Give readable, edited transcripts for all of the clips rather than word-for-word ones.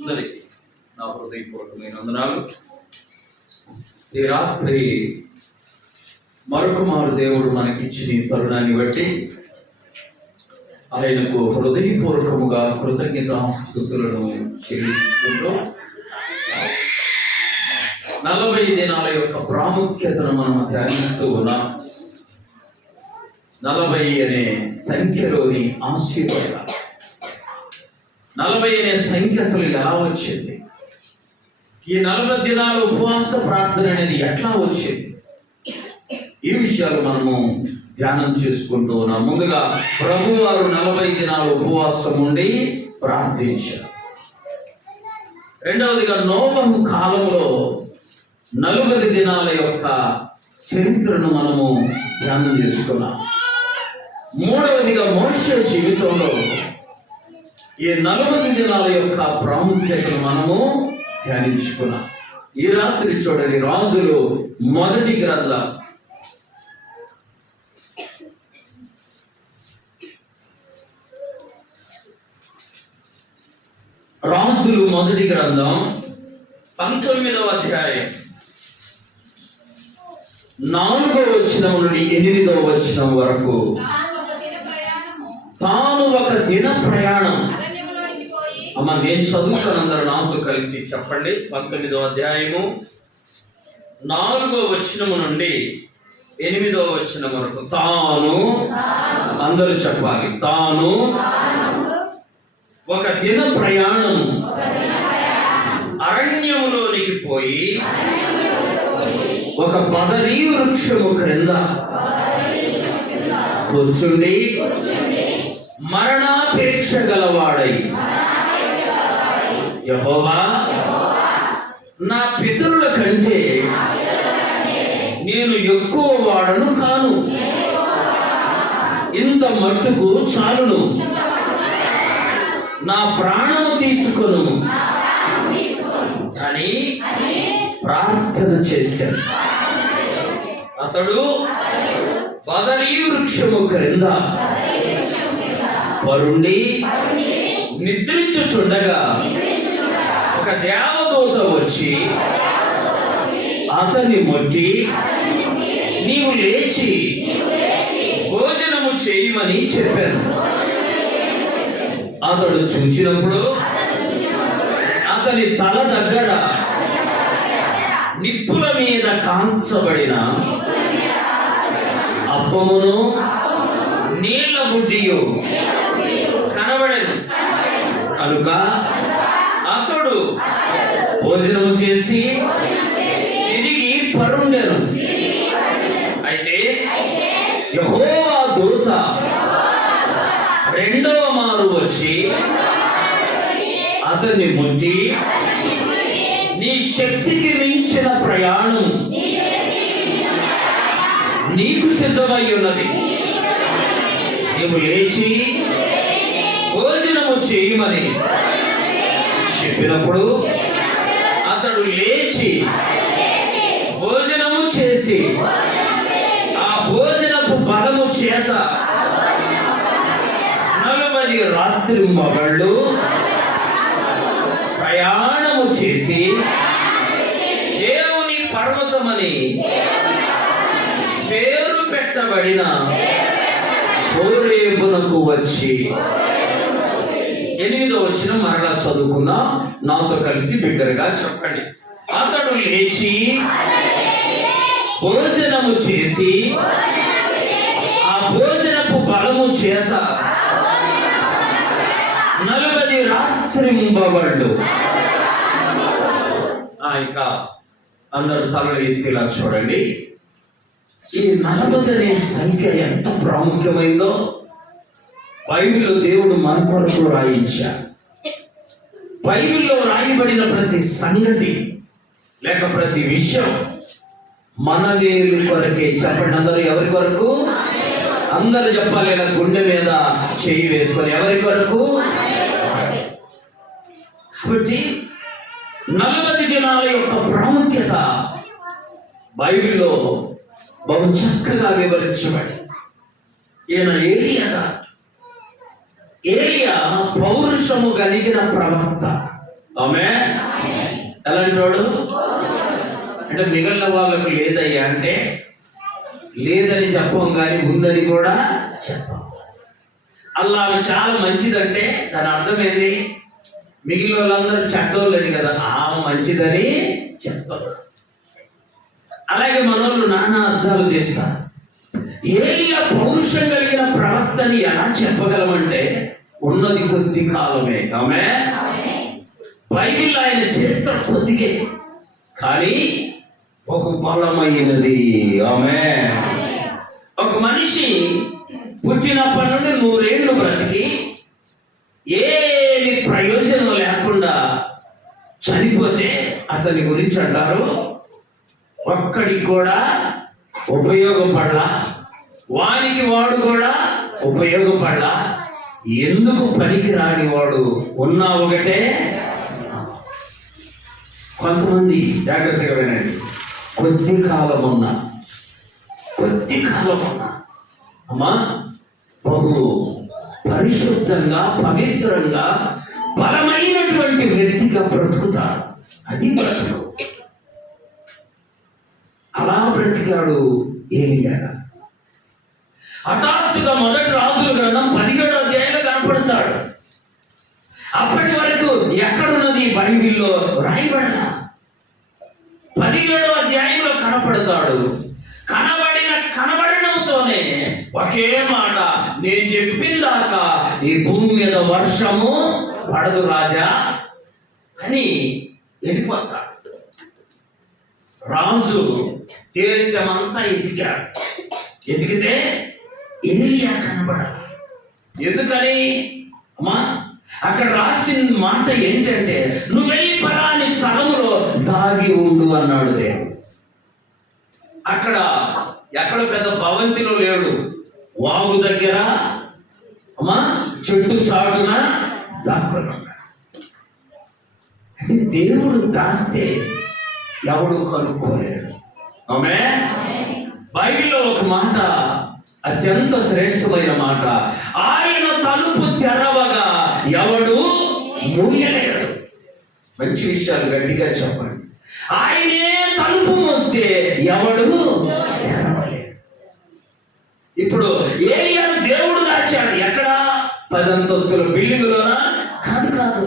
అందరికీ నా హృదయపూర్వకమైన వందనాలు. ఈ రాత్రి మరొక మారు దేవుడు మనకిచ్చిన ఈ తరుణాన్ని బట్టి ఆయనకు హృదయపూర్వకముగా కృతజ్ఞతాస్తుతులను చెల్లించుకుంటూ 40 దినాల యొక్క ప్రాముఖ్యతను మనం ధ్యానిస్తూ ఉన్నాం. 40 అనే సంఖ్యలోని ఆశీర్వాదాలు, 40 అనే సంఖ్య అసలు ఎలా వచ్చింది, ఈ 40 దినాల ఉపవాస ప్రార్థన అనేది ఎట్లా వచ్చింది, ఈ విషయాలు మనము ధ్యానం చేసుకుంటూ ఉన్నాం. ముందుగా ప్రభు వారు 40 దినాలు ఉపవాసం ఉండి ప్రార్థించారు. రెండవదిగా నోవహు కాలంలో 40 దినాల యొక్క చరిత్రను మనము ధ్యానం చేసుకున్నాం. మూడవదిగా మోషే జీవితంలో ఈ 40 దినాల యొక్క ప్రాముఖ్యతను మనము ధ్యానించుకున్నాం. ఈ రాత్రి చూడండి, రాజులు మొదటి గ్రంథం రాజులు మొదటి గ్రంథం 19వ అధ్యాయం 4వ వచనం నుండి 8వ వచనం వరకు. తాను ఒక దిన ప్రయాణం. అమ్మ, నేను చదువుతాను, అందరూ నాతో కలిసి చెప్పండి. 19వ అధ్యాయము 4వ వచనం నుండి 8వ వచనం వరకు. తాను, అందరూ చెప్పాలి, తాను ఒక దిన ప్రయాణం అరణ్యములోనికి పోయి ఒక బదరీ వృక్షము క్రింద కూర్చుండి మరణాపేక్ష గలవాడై, యెహోవా, నా పితరుల కంటే నేను ఎక్కువ వాడను కాను, ఇంత మట్టుకు చాలును, నా ప్రాణము తీసుకొను అని ప్రార్థన చేశాడు. అతడు బదరీ వృక్షము క్రింద పరుండి నిద్రించుచుండగా ఒక దేవదూత వచ్చి అతన్ని ముట్టి, నీవు లేచి భోజనము చేయమని చెప్పాను. అతడు చూచినప్పుడు అతని తల దగ్గర నిప్పుల మీద కాల్చబడిన అప్పమును నీళ్ల బుడ్డియు కనబడెను. కనుక అతడు భోజనము చేసి తిరిగి పరుండెను. అయితే యెహోవా దూత రెండవ మారు వచ్చి అతన్ని ముట్టి, నీ శక్తికి మించిన ప్రయాణం నీకు సిద్ధమై ఉన్నది, నీవు లేచి భోజనము చేయమని చెప్పినప్పుడు అతడు లేచి భోజనము చేసి ఆ భోజనపు బలము చేత 40 రాత్రింబగళ్ళు ప్రయాణము చేసి దేవుని పర్వతమని పేరు పెట్టబడిన హోరేబునకు వచ్చి. 8వ వచనం మరలా చదువుకుందాం, నాతో కలిసి బిగ్గరగా చెప్పండి. అతడు లేచి భోజనము చేసి ఆ భోజనపు బలము చేత 40 రాత్రింబగళ్ళు. ఇక అందరూ తలలు ఎత్తిలా చూడండి. ఈ 40 అనే సంఖ్య ఎంత ప్రాముఖ్యమైందో బైబిల్లో దేవుడు మన కొరకు రాయించాడు. బైబిల్లో రాయబడిన ప్రతి సంగతి లేక ప్రతి విషయం మన మేలు కొరకే. చెప్పండి అందరూ, ఎవరి కొరకు? అందరూ చెప్పాలి, ఇలా గుండె మీద చేయి వేసుకొని, ఎవరి కొరకు? కాబట్టి 40 దినాల యొక్క ప్రాముఖ్యత బైబిల్లో బహు చక్కగా వివరించబడి. ఈయన ఏలియా పౌరుషము కలిగిన ప్రవక్త. ఆమె ఎలాంటి వాడు అంటే మిగిలిన వాళ్ళకు లేదయ్యా అంటే లేదని చెప్పం కానీ ఉందని కూడా చెప్పం. అలా ఆమె చాలా మంచిదంటే దాని అర్థం ఏంది? మిగిలిన వాళ్ళందరూ చెడ్డోళ్ళని కదా, ఆమె మంచిదని చెప్పరు. అలాగే మనోళ్ళు నానా అర్థాలు తీస్తారు. ఏలియా పౌరుషం కలిగిన ప్రవక్తని ఎలా చెప్పగలమంటే ఉన్నది కొద్ది కాలమే. ఆమె బైబిల్ ఆయన చరిత్ర కొద్దిగే కానీ ఒక బలమైనది. ఆమె ఒక మనిషి పుట్టినప్పటి నుండి 100 ఏళ్ళు బ్రతికి ఏమి ప్రయోజనం లేకుండా చనిపోతే అతని గురించి అంటారు ఒక్కడికి కూడా ఉపయోగపడలా, వానికి వాడు కూడా ఉపయోగపడలా, ఎందుకు పనికి రాని వాడు, ఉన్నా ఒకటే. కొంతమంది జాగ్రత్తగా వినండి, కొద్ది కాలం ఉన్నా అమ్మా బహు పరిశుద్ధంగా పవిత్రంగా బలమైనటువంటి వ్యక్తిగా బ్రతుకుతారు. అది బ్రతుకు. అలా బ్రతికాడు ఏలియా. హఠాత్తుగా మొదటి రాజుల గ్రంథం 17వ అధ్యాయంలో కనపడతాడు. అప్పటి వరకు ఎక్కడున్నది బైబిల్లో రాయబడ 17వ అధ్యాయంలో కనపడతాడు. కనబడడంతోనే ఒకే మాట, నేను చెప్పిందాకా ఈ భూమి మీద వర్షము పడదు రాజా అని వెళ్ళిపోతాడు. రాజు దేశమంతా ఎతికితే ఏలియా కనబడాలి. ఎందుకని అమ్మా అక్కడ రాసిన మాట ఏంటంటే నువ్వు వెళ్ళి ఫలాని స్థలములో దాగి ఉండు అన్నాడు దేవుడు. అక్కడ ఎక్కడ పెద్ద భవంతిలో లేడు, వాగు దగ్గర అమ్మా చెట్టు చాటున దాక్కున్నాడు. అంటే దేవుడు దాస్తే ఎవడు కనుక్కోలేడు. ఆమె బైబిల్లో ఒక మాట అత్యంత శ్రేష్టమైన మాట, ఆయన తలుపు తెరవగా ఎవడు మూయలేడు. మంచి విషయాలు గట్టిగా చెప్పండి. ఆయనే తలుపు మోస్తే ఎవడు తెరవలేడు. ఇప్పుడు ఏలియాను దేవుడు దాచాడు. ఎక్కడ? 10 అంతస్తుల బిల్డింగులోనా? కాదు.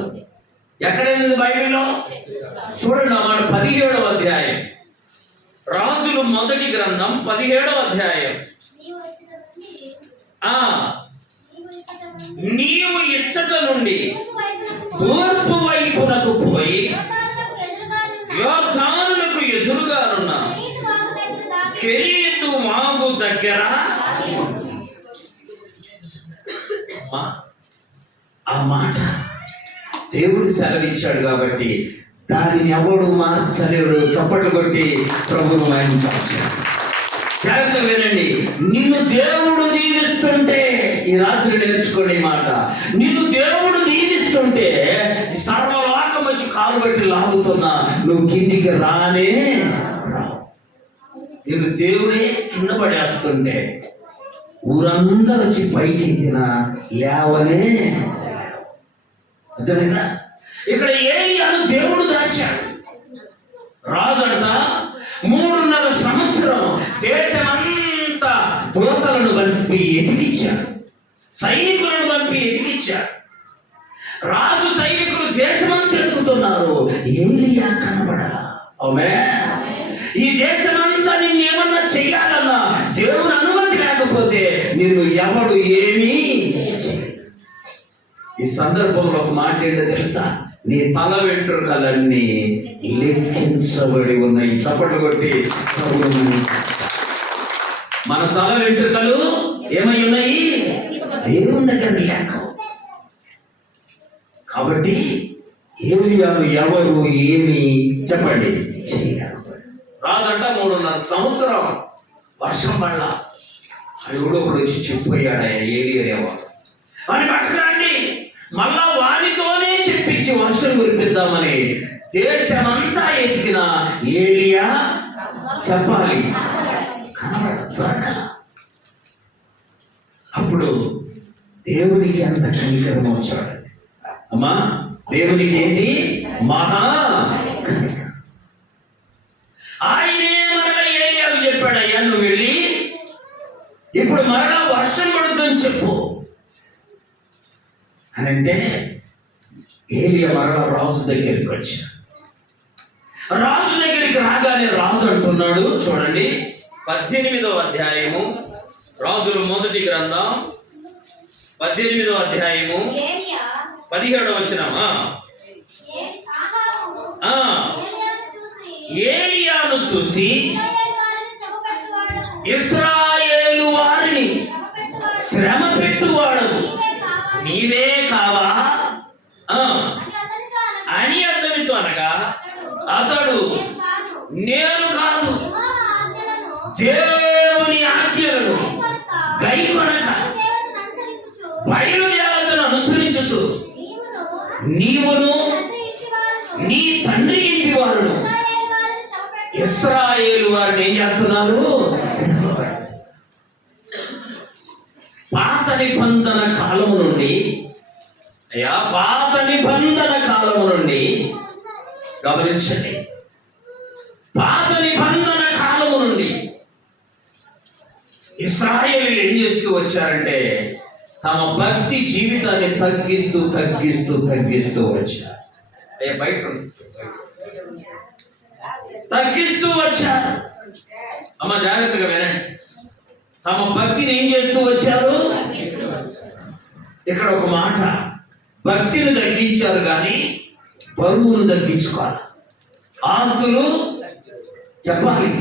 ఎక్కడైంది బైబిల్లో? చూడండి అన్నమాట. 17వ అధ్యాయం రాజులు మొదటి గ్రంథం 17వ అధ్యాయం. నీవు ఇచ్చట నుండి తూర్పు వైపునకు పోయి యోర్దానులకు ఎదురుగానున్న కెరీతు వాగు దగ్గర. ఆ మాట దేవుడు సెలవిచ్చాడు కాబట్టి దానిని ఎవడు మార్చలేడు. చప్పట్లు కొట్టి ప్రభువు జాగ్రత్త వినండి. నిన్ను దేవుడు దీవిస్తుంటే, ఈ రాత్రి నేర్చుకోండి మాట, నిన్ను దేవుడు దీవిస్తుంటే సర్వలోకం వచ్చి కాలు బట్టి లాగుతున్నా నువ్వు కిందికి రానే రావు. నిన్ను దేవుడే కింద పడేస్తుంటే ఊరందరూ వచ్చి పైకి ఎత్తినా లేవనే. అర్థమైందా? ఇక్కడ ఏలియాను దేవుడు దాచాడు. రాజు అంట 3.5 సంవత్సరం దేశమంతా దూతలను పంపి ఎదిగించాడు, సైనికులను పంపి ఎదిగించాడు. రాజు సైనికులు దేశమంతా ఎదుగుతున్నారు, ఏలియా కనబడాల. ఆమె ఈ దేశమంతా నిన్ను ఏమన్నా చెయ్యాలన్నా దేవుని అనుమతి లేకపోతే నిన్ను ఎవడు ఏమీ. ఈ సందర్భంలో ఒక మాట ఏంటో తెలుసా? నీ తల వెంట్రుకలన్నీ లెక్కించబడి ఉన్నాయి. చప్పట్లు కొట్టి మన తల వెంట్రుకలు ఏమై ఉన్నాయి? దేవుని దగ్గర లెక్క. కాబట్టి ఏలియాను ఎవరు ఏమి చెప్పండి చేయలేరు. రాజంట 3.5 సంవత్సరం వర్షం పడలా. అది కూడా ఒకడు వచ్చి చెప్పిపోయాడయ్యా ఏలియానేమో అని పట్టుకురండి, మళ్ళా వానితోనే చెప్పించి వర్షం కురిపిద్దామని దేశమంతా ఎతికిన ఏలియా చెప్పాలి దొరకల. అప్పుడు దేవునికి ఎంత కనికరం వచ్చాడు. అమ్మా దేవునికి ఏంటి మహా ఆయనే మరలా ఏలియాకు చెప్పాడు, అయ్యా నువ్వు వెళ్ళి ఇప్పుడు మరలా వర్షం పడుతుందని చెప్పు అని అంటే ఏలియా మరలా రాజు దగ్గరికి వచ్చాడు. రాజు దగ్గరికి రాగానే రాజు అంటున్నాడు, చూడండి 18వ అధ్యాయము, రాజుల మొదటి గ్రంథం 18వ అధ్యాయము 17వ వచనం. ఏలియాను చూసి ఇశ్రాయేలు వారిని శ్రమ పెట్టువాడు నీవే కావా అని అతనితో అనగా, అతడు నేను కాదు, దేవుని ఆజ్ఞలను గైకొనక బయలుదేవతను అనుసరించుచు నీవును నీ తండ్రి ఇంటి వారును ఇశ్రాయేలు వారిని ఏం చేస్తున్నారు? పాత నిబంధన కాలము నుండి, అయ్యా పాత నిబంధన కాలము నుండి గమనించండి, పాత నిబంధన కాలము నుండి ఇశ్రాయేలీయులు ఏం చేస్తూ వచ్చారంటే తమ భక్తి జీవితాన్ని తగ్గిస్తూ తగ్గిస్తూ తగ్గిస్తూ వచ్చారు. అయ్యా బయట తగ్గిస్తూ వచ్చారు. అమ్మ జాగ్రత్తగా వినండి, తమ భక్తిని ఏం చేస్తూ వచ్చారు? ఇక్కడ ఒక మాట, భక్తిని తగ్గించారు కానీ బరువును తగ్గించుకోవాలి. ఆస్తులు చెప్పాలి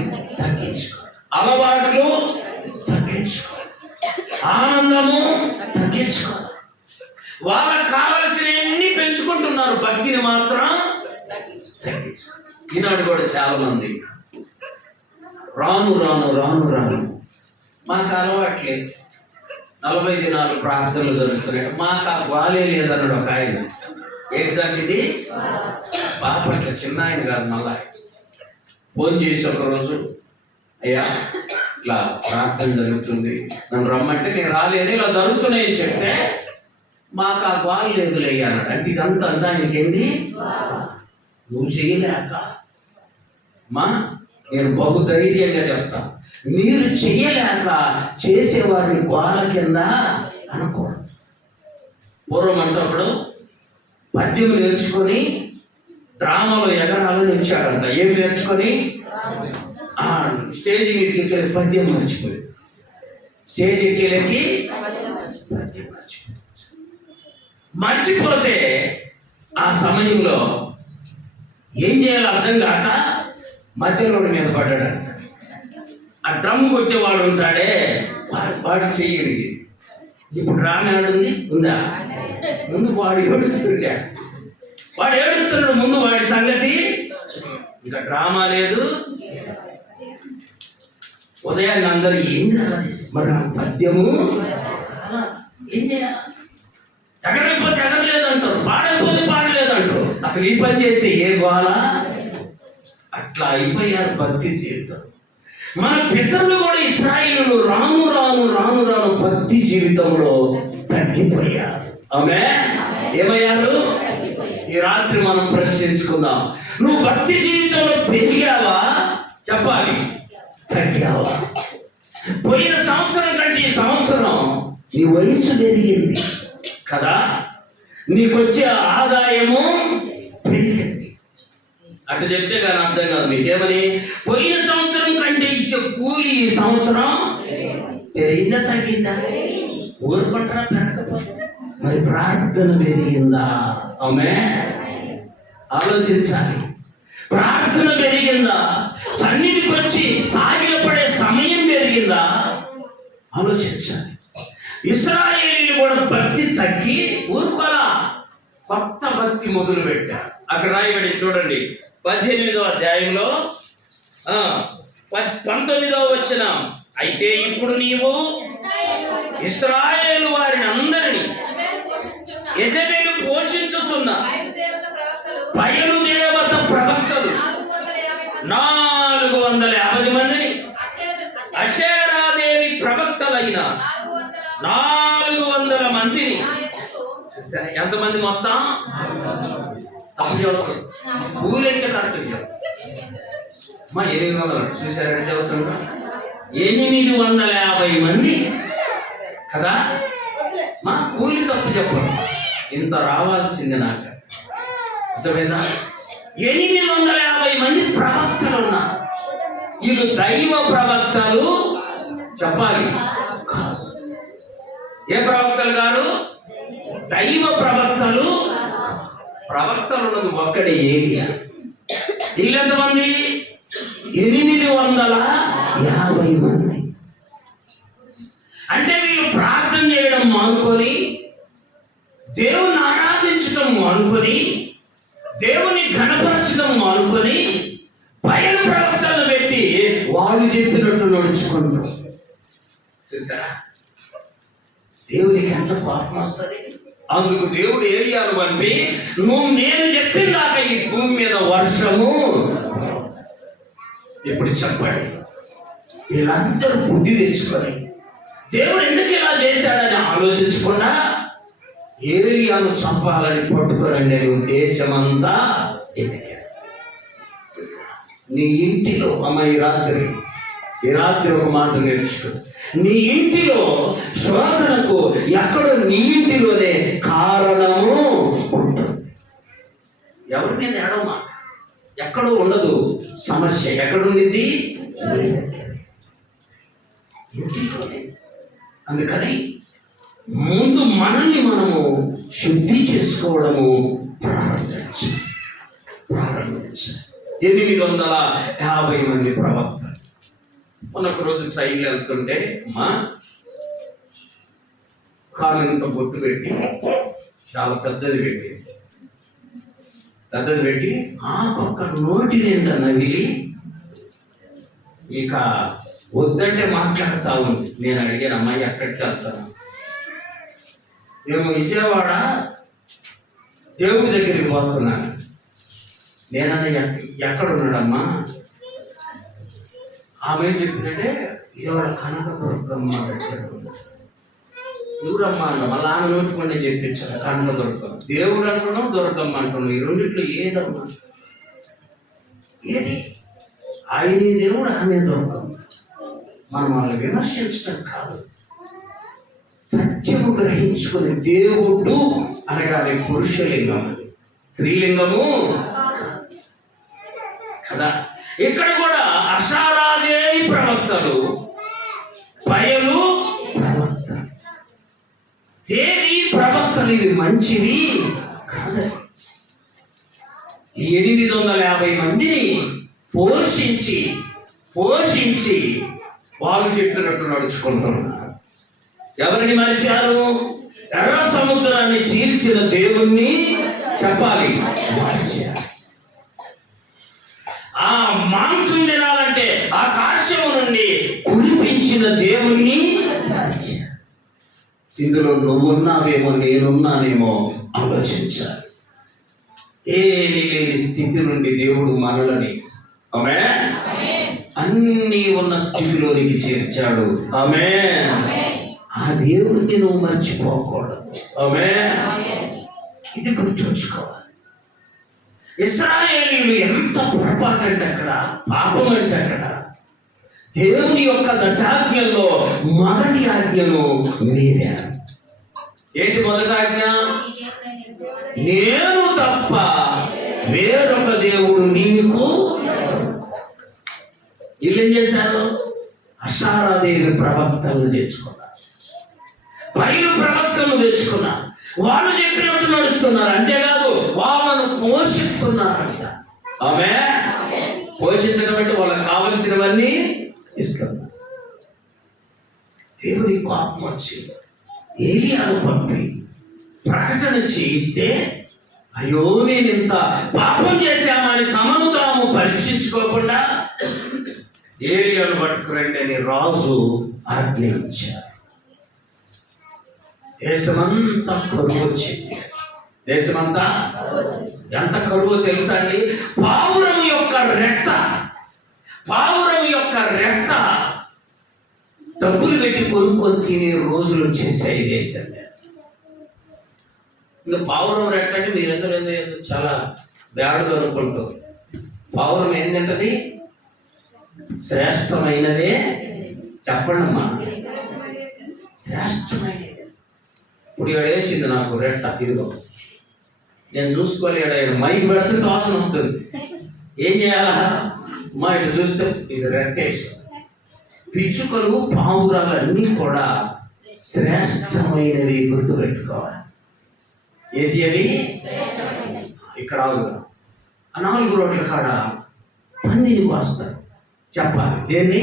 తగ్గించుకోవాలి, అలవాట్లు తగ్గించుకోవాలి, ఆనందము తగ్గించుకోవాలి. వాళ్ళకు కావలసినవన్నీ పెంచుకుంటున్నారు, భక్తిని మాత్రం తగ్గించుకోవాలి. ఈనాడు కూడా చాలా మంది రాను రాను రాను రాను మాకు అలవాట్లేదు, 40 దినాలు ప్రార్థనలు జరుగుతున్నాయి, మాకు ఆ బాలే లేదన్నాడు ఒక ఆయన. ఏంటంటే బాపట్ల చిన్న ఆయన కాదు, మళ్ళా ఫోన్ చేసి ఒకరోజు, అయ్యా ఇట్లా ప్రార్థన జరుగుతుంది నన్ను రమ్మంటే నేను రాలేదు, ఇలా జరుగుతున్నాయని చెప్తే మాకు ఆ బాలు లేదులే అన్నాడు. అంటే ఇదంతా అందానికేంది నువ్వు చేయలేక మా నేను బహుధైర్యంగా చెప్తా, మీరు చెయ్యలేక చేసేవారిని గోల కింద అనుకోవడం. పూర్వం అంటప్పుడు పద్యం నేర్చుకొని డ్రామాలో ఎగరాలని వచ్చాడంట. ఏం నేర్చుకొని స్టేజ్ మీదకి ఎక్కే పద్యం మర్చిపోయి, స్టేజ్ ఎక్కేలకి పద్యం మర్చిపోతే ఆ సమయంలో ఏం చేయాలో అర్థం కాక మధ్యలో మీద పడ్డాడు. ఆ డ్రమ్ కొట్టేవాడు ఉంటాడే వాడు చెయ్యి. ఇప్పుడు రానాడుంది ఉందా? ముందు వాడు ఏడుస్తుండే, వాడు ఏడుస్తున్నాడు ముందు, వాడి సంగతి ఇంకా డ్రామా లేదు. ఉదయాన్ని అందరూ ఏం మరి ఆ పద్యము ఏం చేయాలి? ఎగరైపోతే ఎగరలేదు అంటారు, పాడైపోతే పాడలేదు అంటారు. అసలు ఈ పని చేస్తే ఏ గోళ? అట్లా అయిపోయారు భక్తి జీవితం. మన పితరులు కూడా ఇశ్రాయేలులు రాను రాను రాను రాను భక్తి జీవితంలో తగ్గిపోయారు. ఆమె ఏమయ్యారు? ఈ రాత్రి మనం ప్రశ్నించుకుందాం, నువ్వు భక్తి జీవితంలో పెరిగావా? చెప్పాలి, తగ్గావా? పోయిన సంవత్సరం కంటే ఈ సంవత్సరం నీ వయస్సు పెరిగింది కదా, నీకొచ్చే ఆదాయము పెరిగింది. అటు చెప్తే కానీ అర్థం కాదు మీకేమని. పోయిన సంవత్సరం కంటే ఇచ్చే కూలి ఈ సంవత్సరం పెరిగిందా తగ్గిందా? ఊరుకుంటారా పెరగకపోతే? మరి ప్రార్థన పెరిగిందా? ఆమె ఆలోచించాలి. ప్రార్థన పెరిగిందా? సన్నిధికి వచ్చి సాగిలపడే సమయం పెరిగిందా? ఆలోచించాలి. ఇశ్రాయేలీయులు కూడా భక్తి తగ్గి ఊరుకోలా, కొత్త భక్తి మొదలు పెట్టారు. అక్కడ రాయబడి చూడండి 18వ అధ్యాయంలో 19వ వచనం, అయితే ఇప్పుడు నీవు ఇశ్రాయేలు వారిని అందరినీ యెజెబెలు పోషించుచున్న బయలుదేవత ప్రవక్తలు 450 మందిని, అషేరాదేవి ప్రవక్తలైన 400 మందిని, ఎంతమంది మొత్తం? తప్పు చదువుతుంది. కూలంటే కరెక్ట్ చెప్పు. మా 800 చూసారంటే చదువుతుందా? 850 మంది కదా. మా కూలి తప్పు చెప్పండి, ఇంత రావాల్సింది నాకు. అర్థమైందా? 850 మంది ప్రవక్తలు ఉన్నారు. వీళ్ళు దైవ ప్రవక్తలు చెప్పాలి. ఏ ప్రవక్తలు గారు? దైవ ప్రవక్తలు. ప్రవక్తలు ఉన్నది ఒక్కడే, ఏలియా. వీళ్ళు ఎంతమంది? 850 మంది. అంటే వీళ్ళు ప్రార్థన చేయడం మానుకొని, దేవుని ఆరాధించడం మానుకొని, దేవుని ఘనపరచడం మానుకొని బయలు ప్రవక్తలను పెట్టి వాళ్ళు చెప్పినట్టు నడుచుకుంటారు. చూసారా దేవునికి ఎంత కోపం వస్తుంది? అందుకు దేవుడు ఏలియాను పంపి, నేను చెప్పిన దాకా ఈ భూమి మీద వర్షము. ఇప్పుడు చెప్పండి, వీళ్ళందరూ బుద్ధి తెచ్చుకొని దేవుడు ఎందుకు ఇలా చేశాడని ఆలోచించకుండా ఏలియాను చంపాలని పట్టుకురండి అని దేశమంతా ఎదిగాడు. నీ ఇంటిలో అమ్మ ఈ రాత్రి ఒక మాట నేర్చుకో. నీ ఇంటిలో శోధనకు ఎక్కడో నీ ఇంటిలోనే కారణము ఉంటుంది. ఎవరి మీద ఏడవమా, ఎక్కడో ఉండదు సమస్య. ఎక్కడుండింది? ఇంటిలోనే. అందుకని ముందు మనల్ని మనము శుద్ధి చేసుకోవడము ప్రారంభించాలి. 850 మంది ప్రవక్తలు. మొన్నొక రోజు ట్రైన్లో వెళ్తుంటే మా కాలంతో బొట్టు పెట్టి, చాలా పెద్దది పెట్టి ఆకొక్క నోటి నిండా నవిలి ఇక వద్దంటే మాట్లాడుతూ ఉంది. నేను అడిగాను, అమ్మాయి ఎక్కడికి వెళ్తాను? మేము విజయవాడ దేవుడి దగ్గరికి పోతున్నాను. నేనన్నా ఎక్కడున్నాడమ్మా? ఆమె ఏం చెప్పిందంటే, విజయవాడ కనకదుర్గమ్మ దగ్గర. ఊరమ్మ అన్న మళ్ళీ ఆమె నోటుకుండా చెప్పించాడు. కనకదుర్గమ్మ. దేవుడు అంటున్నాం, దుర్గమ్మ అంటున్నాం. ఈ రెండిట్లో ఏదమ్మా? ఏది? ఆయనే దేవుడు, ఆమె దుర్గమ్మ. మనం వాళ్ళని విమర్శించడం కాదు, సత్యము గ్రహించుకుని దేవుడు అనగానే పురుషలింగం, స్త్రీలింగము కదా. ఇక్కడ కూడా అషారాదేవి ప్రవక్తలు, బయలు ప్రవక్త, దేవి ప్రవక్తలు. ఇవి మంచివి కాదు. 850 మందిని పోషించి వాళ్ళు చెప్పినట్టు నడుచుకుంటున్నారు. ఎవరిని మరిచారు? ఎర్ర సముద్రాన్ని చీల్చిన దేవుణ్ణి చెప్పాలి మార్చారు. ఆ మాంసం తినాలంటే ఆకాశము నుండి కురిపించిన దేవుణ్ణి మార్చారు. ఇందులో నువ్వున్నావేమో, నేనున్నానేమో ఆలోచించాలి. ఏమీ లేని స్థితి నుండి దేవుడు మనలని అన్నీ ఉన్న స్థితిలోనికి చేర్చాడు. ఆ దేవుడిని నువ్వు మర్చిపోకూడదు. ఇది గుర్తుంచుకోవాలి. ఇశ్రాయేలీయులు ఎంత పొరపాటు అంటే అక్కడ, పాపం అంటే అక్కడ, దేవుని యొక్క దశాజ్ఞల్లో మొదటి ఆజ్ఞను మీరారు. ఏంటి మొదటి ఆజ్ఞ? నేను తప్ప వేరొక దేవుడు నీకు. వీళ్ళు ఏం చేశారు? అషారాదేవి ప్రవక్తలను తెచ్చుకున్నారు, బయలు ప్రవక్తలను తెచ్చుకున్నారు. వాళ్ళు చెప్పినట్టు నడుస్తున్నారు. అంతేకాదు వాళ్ళను పోషిస్తున్నారంట. ఆమె పోషించడం అంటే వాళ్ళకి కావలసినవన్నీ ఇస్తున్నారు. దేవుని కోపం వచ్చింది. ఏలియాను పంపి ప్రకటన చేయిస్తే, అయ్యో నేను ఇంత పాపం చేశామని తమను తాము పరీక్షించుకోకుండా ఏలియాను పట్టుకురండి అని రాజు ఆజ్ఞయించారు. దేశమంతా కరువు వచ్చింది. దేశమంతా ఎంత కరువు తెలుసా అండి? పావురం యొక్క రెట్ట డబ్బులు పెట్టి కొనుక్కొని తినే రోజులు వచ్చేసాయి దేశంలో. ఇంకా పావురం రెట్ట అంటే మీరెందరూ చాలా బ్యాడులు అనుకుంటూ. పావురం ఏం తింటది? శ్రేష్టమైనదే. చెప్పండి అమ్మా, శ్రేష్టమైనది. ఇప్పుడు వేసింది నాకు రెట్ట, ఇదిగో నేను చూసుకోలేడు, మైక్ పెడితే వాసన వస్తుంది. ఏం చేయాలా? మా ఇటు చూస్తే ఇది రెట్టేసి. పిచ్చుకలు పావురాలు అన్నీ కూడా శ్రేష్టమైనవి గుర్తుపెట్టుకోవాలి. ఏంటి అది? ఇక్కడ ఆ 4 రోడ్ల కాడ పందిని కోస్తారు. చెప్పాలి దేన్ని?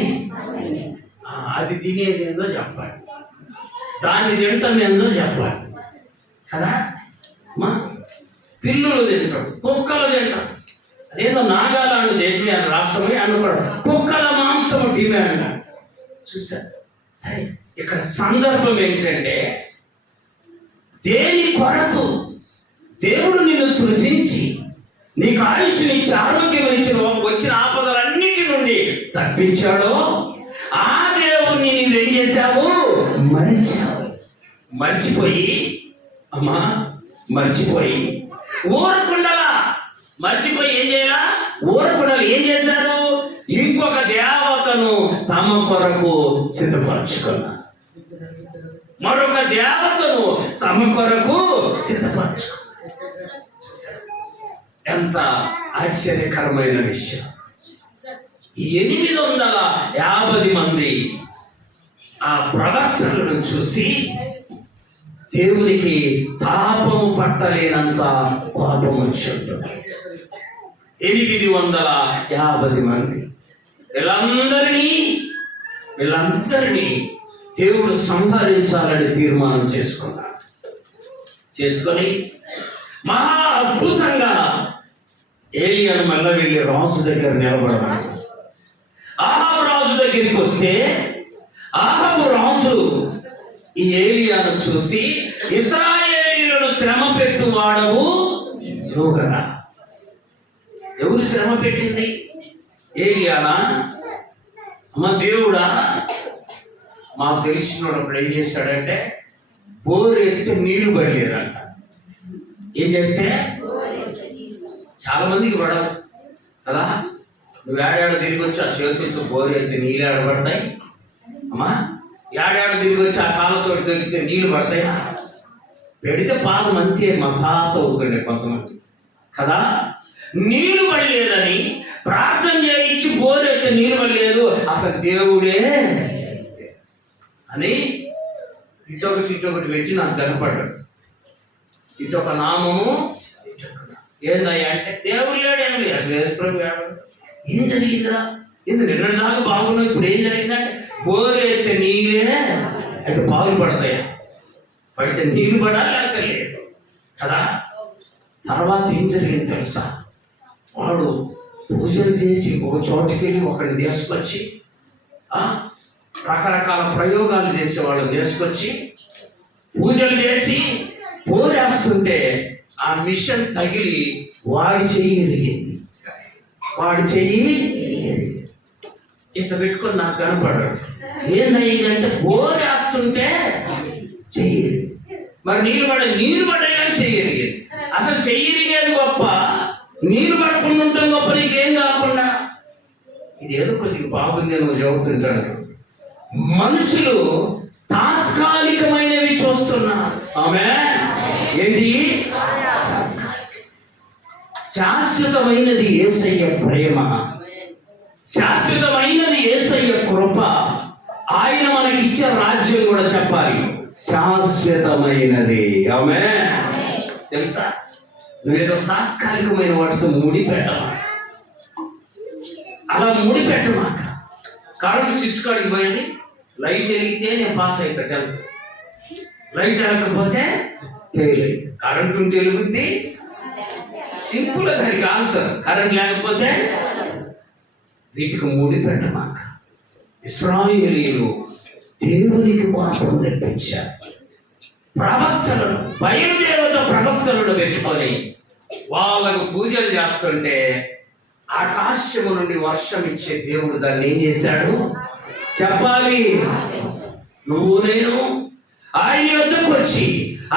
అది తినేది ఏందో చెప్పాలి, దాన్ని తింటాం ఏందో చెప్పాలి కదా. మా పిల్లులు తింటాడు, కుక్కలు తింటాడు. అదేదో నాగాలాండ్ దేశమే అని రాష్ట్రమే అనుకోవడం, కుక్కల మాంసము డిమాండ్. చూసారు? సరే, ఇక్కడ సందర్భం ఏంటంటే, దేని కొరకు దేవుడు నిన్ను సృజించి నీకు ఆయుష్నిచ్చి ఆరోగ్యం ఇచ్చి వచ్చిన ఆపదలన్నిటి నుండి తప్పించాడో ఆ దేవుణ్ణి నువ్వేం చేశావు? మర్చిపోయి అమ్మా, మర్చిపోయి ఊరకుండలా మర్చిపోయి ఏం చేయాలా? ఊరకుండలు ఏం చేశారు? ఇంకొక దేవతను తమ కొరకు సిద్ధపరచుకున్నారు. మరొక దేవతను తమ కొరకు సిద్ధపరచుకున్నారు. ఎంత ఆశ్చర్యకరమైన విషయం! 850 మంది ఆ ప్రవక్తలను చూసి దేవునికి తాపము పట్టలేనంత కోపం వచ్చింది. 850 మంది వీళ్ళందరినీ దేవుడు సంహరించాలని తీర్మానం చేసుకొని మహా అద్భుతంగా ఏలియాను మళ్ళీ వెళ్ళి రాజు దగ్గర నిలబడమని. ఆహాబు రాజు దగ్గరికి వస్తే ఆహాబు రాజు ఈ ఏలియాను చూసి, ఇశ్రాయేలీయులను శ్రమ పెట్టు వాడవు నువ్వు కదా. ఎవరు శ్రమ పెట్టింది? ఏలియానా? అమ్మ దేవుడా? మాకు తెలిసినోడు అప్పుడు ఏం చేస్తాడంటే, బోరు వేస్తే నీళ్లు పడలేదంట. ఏం చేస్తే? చాలా మందికి పడవు కదా. నువ్వు ఏడాడు తిరిగి వచ్చి ఆ చేతులతో బోరు అయితే నీళ్ళు ఏడబడతాయి అమ్మా. ఏడాడు తిరిగి వచ్చి ఆ కాళ్ళతో దొరికితే నీళ్లు పడతాయా? పెడితే పాలు మంచి మసాస అవుతుండే కొంతమంది కదా. నీళ్లు పడలేదని ప్రార్థన చేయించి బోరు అయితే నీళ్ళు పడలేదు, అసలు దేవుడే అని ఇటొకటి పెట్టి నాకు కనపడ్డాడు. ఇటొక నామము, ఏందయ్యా అంటే దేవుడు లేడేమి. అసలు వేసుకోవడం ఏం జరిగిందిరా? ఎందుకు నిన్నటి దాకా బాగున్నావు, ఇప్పుడు ఏం జరిగిందంటే బోరు అయితే నీళ్ళే అంటే పాలు పడతాయా? పడితే నీళ్ళు పడాలి, లేకపోతే లేదు కదా. తర్వాత ఏం జరిగింది తెలుసా? వాడు పూజలు చేసి ఒక చోటుకి వెళ్ళి ఒకరిని తీసుకొచ్చి రకరకాల ప్రయోగాలు చేసి వాళ్ళని తీసుకొచ్చి పూజలు చేసి పోరేస్తుంటే ఆ మిషన్ తగిలి వాడి చెయ్యి ఎరిగింది. ఇంత పెట్టుకొని నాకు కనపడ్డాడు. ఏంటంటే పోరేస్తుంటే చెయ్యి, మరి నీళ్ళు పడేలా చెయ్యి ఎరిగేది. అసలు చెయ్యి ఎరిగేది గొప్ప, నీళ్ళు పట్టుకుని ఉంటాం గొప్ప. నీకేం కాకుండా ఇదేదో కొద్దిగా బాగుంది నువ్వు చెబుతుంటాడు. మనుషులు తాత్కాలికమైనవి చూస్తున్నారు. ఆమె ఏంటి? శాశ్వతమైనది యేసయ్య ప్రేమ, శాశ్వతమైనది యేసయ్య కృప. ఆయన మనకిచ్చే రాజ్యం కూడా చెప్పాలి శాశ్వతమైనది. ఆమె తెలుసా? నువ్వేదో తాత్కాలికమైన వాటితో ముడిపెట్టమా. అలా ముడిపెట్టమాక. కరెంటు స్విచ్ కాడికి పోయింది, లైట్ వెలిగితే నేను పాస్ అవుతా 10th, లైట్ వెలగకపోతే ఫెయిల్ అవుతుంది. కరెంట్ ఉంటే వెలుగుద్ది, సింపుల్ దానికి ఆన్సర్. కరెంట్ లేకపోతే వీటికి ముడిపెట్టమాక. ఇశ్రాయేలీయులు దేవునికి కోపం తెప్పించారు. ప్రవక్తలను, బయలుదేవత ప్రవక్తలను పెట్టుకొని వాళ్ళకు పూజలు చేస్తుంటే ఆకాశము నుండి వర్షం ఇచ్చే దేవుడు దాన్ని ఏం చేశాడు చెప్పాలి. నువ్వు నేను ఆయన యొద్దకు వచ్చి